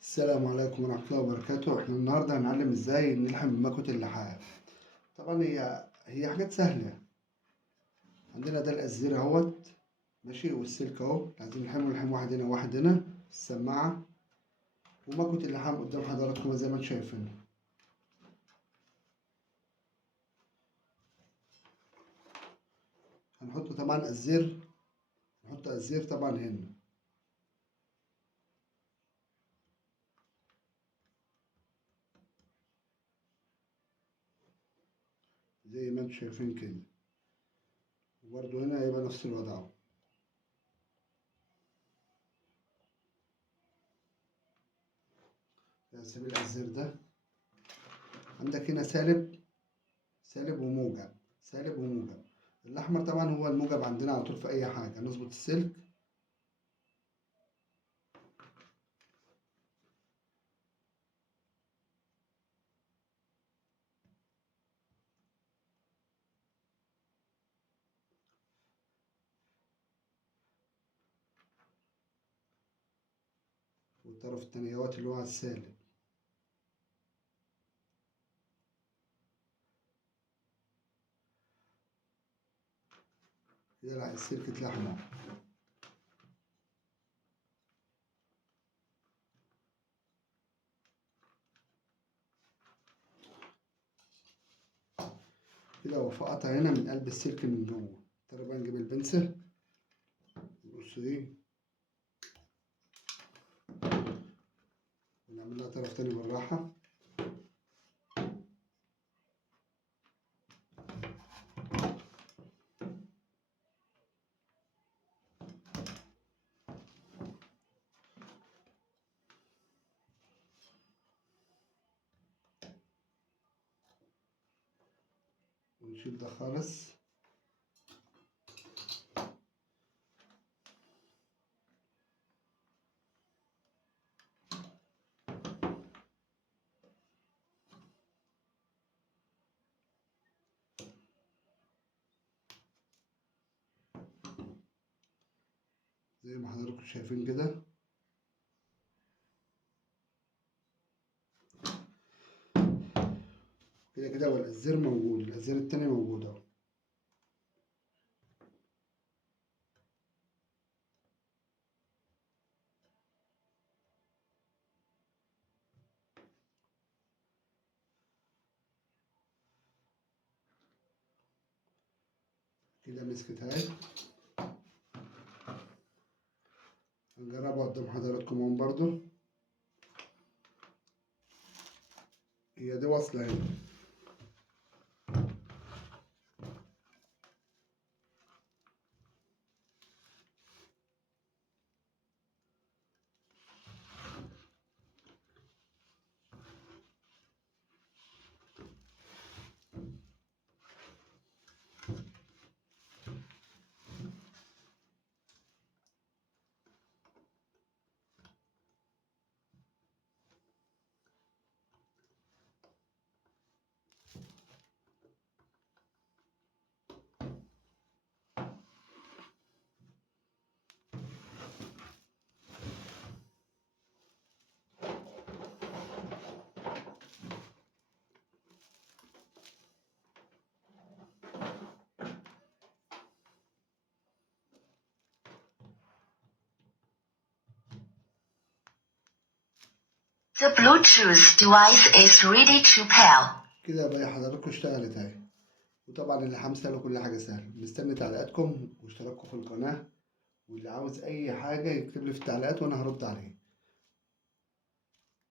السلام عليكم ورحمة الله وبركاته. احنا النهاردة هنعلم ازاي نلحم مكوة اللحام. طبعا هي حاجات سهلة. عندنا ده القزير اهوت، ماشي، والسلك اهو، عايزين نلحمه لحم واحد هنا وواحد هنا، السماعة، ومكوة اللحام قدام حضراتكم زي ما انتم شايفين. هنحط طبعا قزير، نحط قزير طبعا هنا زي ما انتم شايفين كده، وبرده هنا هيبقى نفس الوضع اهو. سيب القزير ده. عندك هنا سالب وموجب، سالب وموجب. الأحمر طبعا هو الموجب عندنا على طول في أي حاجة. نظبط السلك والطرف التاني اهوت اللي هو على السالب. كده السلك اتلحم. كده هو قطع هنا من قلب السلك من جوه. تقريبا نجيب البنسل نقص دي ونعمل لها طرف تاني بالراحة. ونشيل ده خالص. زي ما حضراتكم شايفين كده. كده هو الأزير موجود، الأزير التاني موجود اهو. كده مسكت اهي. هنجربها قدام حضراتكم اهو برضو. هي دي واصلة هنا. The Bluetooth device is ready to pair. كده بقى حضراتكم اشتغلت اهي. وطبعا اللحام سهل وكل حاجة سهلة. مستني تعليقاتكم واشتراككم في القناة، واللي عاوز أي حاجة يكتب لي في التعليقات وأنا هرد عليه.